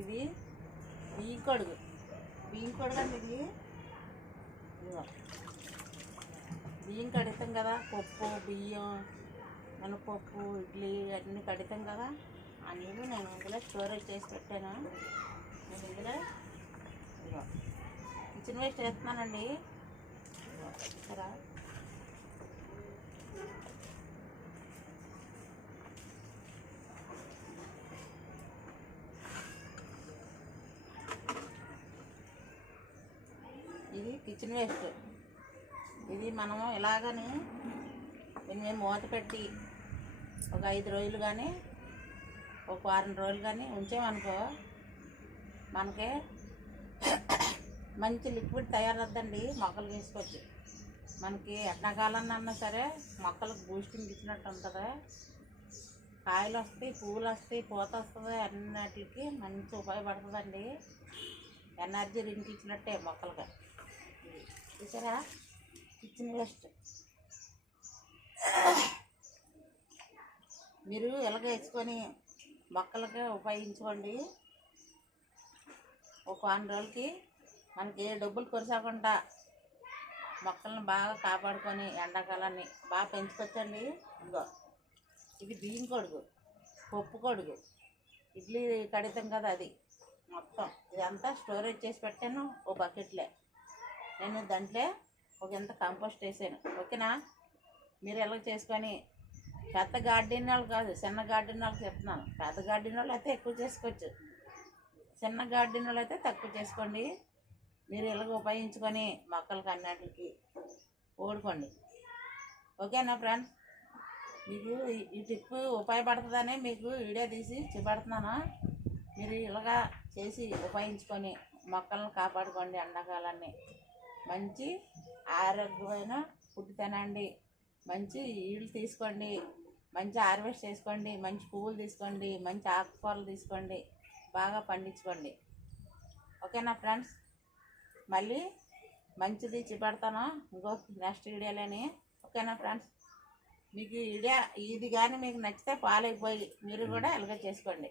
ఇది బియ్యం కొడుగు అండి. ఇది బియ్యం కడుగుతాం కదా, పప్పు బియ్యం మినపప్పు ఇడ్లీ అన్నీ కడుగుతాం కదా, ఆ నీళ్ళు నేను ఇందులో స్టోరేజ్ చేసి పెట్టాను. నేను ఇందులో కిచెన్ వేస్ట్ వేస్తున్నానండి. చూసారా, ఇది కిచెన్ వేస్ట్. ఇది మనము ఇలాగని దీన్ని మేము మూత పెట్టి ఒక 5 రోజులు కానీ ఒక వారం రోజులు కానీ ఉంచామనుకో మనకి మంచి లిక్విడ్ తయారవుద్దండి. మొక్కలు తీసుకొచ్చి మనకి ఎండాకాలం అన్నా సరే మొక్కలకు బూస్టింగ్ ఇచ్చినట్టు ఉంటుంది. కాయలు వస్తాయి, పువ్వులు వస్తాయి, పూత వస్తుంది, అన్నిటికి మంచి ఉపయోగపడుతుందండి. ఎనర్జీ డ్రింక్ ఇచ్చినట్టే మొక్కలుగా. చూసారా, కిచెన్ వేస్ట్ మీరు ఎలాగ వేసుకొని మొక్కలకి ఉపయోగించుకోండి. ఒక 1 రోజులకి మనకి ఏ డబ్బులు కొరసాకుండా మొక్కలను బాగా కాపాడుకొని ఎండాకాలాన్ని బాగా పెంచుకొచ్చండి. ఇంకో ఇది బియ్యం కొడుగు, పప్పు కొడుగు, ఇడ్లీ కడుగుతాం కదా, అది మొత్తం ఇదంతా స్టోరేజ్ చేసి పెట్టాను ఓ బకెట్లో. నేను దాంట్లో ఒక ఇంత కంపోస్ట్ వేసాను. ఓకేనా, మీరు ఎలా చేసుకొని పెద్ద గార్డెన్ వాళ్ళు కాదు, చిన్న గార్డెన్ వాళ్ళకి చెప్తున్నాను. పెద్ద గార్డెన్ వాళ్ళు అయితే ఎక్కువ చేసుకోవచ్చు, చిన్న గార్డెన్ వాళ్ళు అయితే తక్కువ చేసుకోండి. మీరు ఇలాగ ఉపయోగించుకొని మొక్కలకి అన్నిటికి ఓడుకోండి. ఓకేనా ఫ్రెండ్స్, మీకు ఈ టిప్ ఉపయోగపడుతుందని మీకు వీడియో తీసి చూపెడుతున్నాను. మీరు ఇలాగా చేసి ఉపయోగించుకొని మొక్కలను కాపాడుకోండి. ఎండాకాలాన్ని మంచి ఆరోగ్యమైన ఫుడ్ తినండి, మంచి ఈళ్ళు తీసుకోండి, మంచి హార్వెస్ట్ చేసుకోండి, మంచి పువ్వులు తీసుకోండి, మంచి ఆకుకూరలు తీసుకోండి, బాగా పండించుకోండి. ఓకేనా ఫ్రెండ్స్, మళ్ళీ మంచిది చూపెడతాను ఇంకో నెక్స్ట్ వీడియోలోని. ఓకేనా ఫ్రెండ్స్, మీకు వీడియో ఇది కానీ మీకు నచ్చితే ఫాలో అయిపోయి మీరు కూడా ఇలాగ చేసుకోండి.